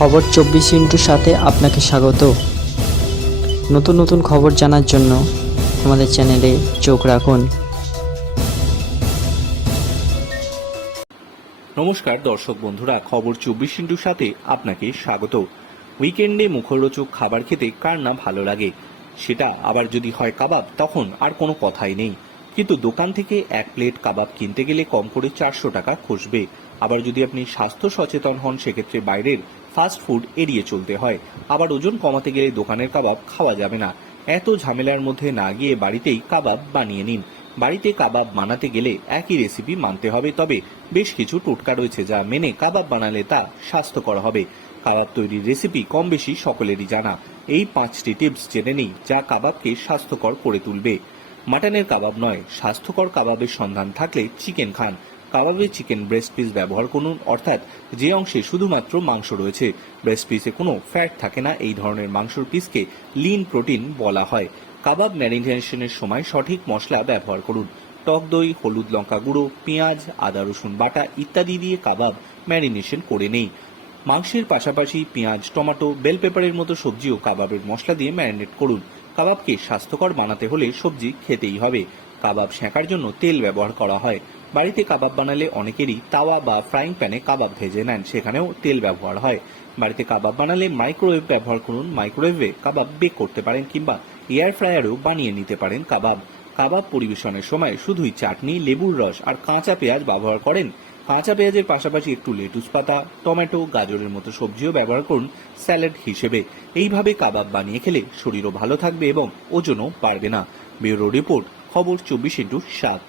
খবর চব্বিশ ইন্টুর সাথে আপনাকে স্বাগত। নতুন নতুন খবর জানার জন্য আমাদের চ্যানেলে চোখ রাখুন। নমস্কার দর্শক বন্ধুরা, খবর চব্বিশ ইন্টুর সাথে আপনাকে স্বাগত। উইকেন্ডে মুখরোচক খাবার খেতে কার না ভালো লাগে? সেটা আবার যদি হয় কাবাব, তখন আর কোনো কথাই নেই। কিন্তু দোকান থেকে এক প্লেট কাবাব কিনতে গেলে কম করে চারশো টাকা খসবে। আবার যদি আপনি স্বাস্থ্য সচেতন হন, সেক্ষেত্রে বাইরের ফাস্ট ফুড এড়িয়ে চলতে হয়। আবার ওজন কমাতে গেলে দোকানের কাবাব খাওয়া যাবে না। এত ঝামেলার মধ্যে না গিয়ে বাড়িতেই কাবাব বানিয়ে নিন। বাড়িতে কাবাব বানাতে গেলে একই রেসিপি মানতে হবে, তবে বেশ কিছু টোটকা রয়েছে যা মেনে কাবাব বানালে তা স্বাস্থ্যকর হবে। কাবাব তৈরির রেসিপি কম বেশি সকলেরই জানা। এই পাঁচটি টিপস জেনে নিই যা কাবাবকে স্বাস্থ্যকর করে তুলবে। মাটনের কাবাব নয়, স্বাস্থ্যকর কাবাবের সন্ধান থাকলে চিকেন খান। কাবাবে চিকেন ব্রেস্ট পিস ব্যবহার করুন, অর্থাৎ যে অংশে শুধুমাত্র মাংস রয়েছে। ব্রেস্ট পিসে কোনো ফ্যাট থাকে না, এই ধরনের মাংসর পিসকে লিন প্রোটিন বলা হয়। কাবাব ম্যারিনেশনের সময় সঠিক মশলা ব্যবহার করুন। টক দই, হলুদ লঙ্কা গুঁড়ো, পেঁয়াজ, আদা, রসুন বাটা ইত্যাদি দিয়ে কাবাব ম্যারিনেশন করে নেই। মাংসের পাশাপাশি পেঁয়াজ, টমেটো বেল পেপারের মতো সবজিও কাবাবের মশলা দিয়ে ম্যারিনেট করুন। কাবাবকে স্বাস্থ্যকর বানাতে হলে সবজি খেতেই হবে। কাবাব সেঁকার জন্য তেল ব্যবহার করা হয়। বাড়িতে কাবাব বানালে অনেকেরই তাওয়া বা ফ্রাইং প্যানে কাবাব ভেজে নেন, সেখানেও তেল ব্যবহার হয়। বাড়িতে কাবাব বানালে মাইক্রোওয়েভ ব্যবহার করুন। মাইক্রোওয়েভে কাবাব বেক করতে পারেন কিংবা এয়ার ফ্রায়ারেও বানিয়ে নিতে পারেন কাবাব। কাবাব পরিবেশনের সময় শুধুই চাটনি, লেবুর রস আর কাঁচা পেঁয়াজ ব্যবহার করেন। কাঁচা পেঁয়াজের পাশাপাশি একটু লেটুস পাতা, টমেটো, গাজরের মতো সবজিও ব্যবহার করুন স্যালাড হিসেবে। এইভাবে কাবাব বানিয়ে খেলে শরীরও ভালো থাকবে এবং ওজনও বাড়বে না। ব্যুরো রিপোর্ট, খবর চব্বিশ ইন্টু সাত।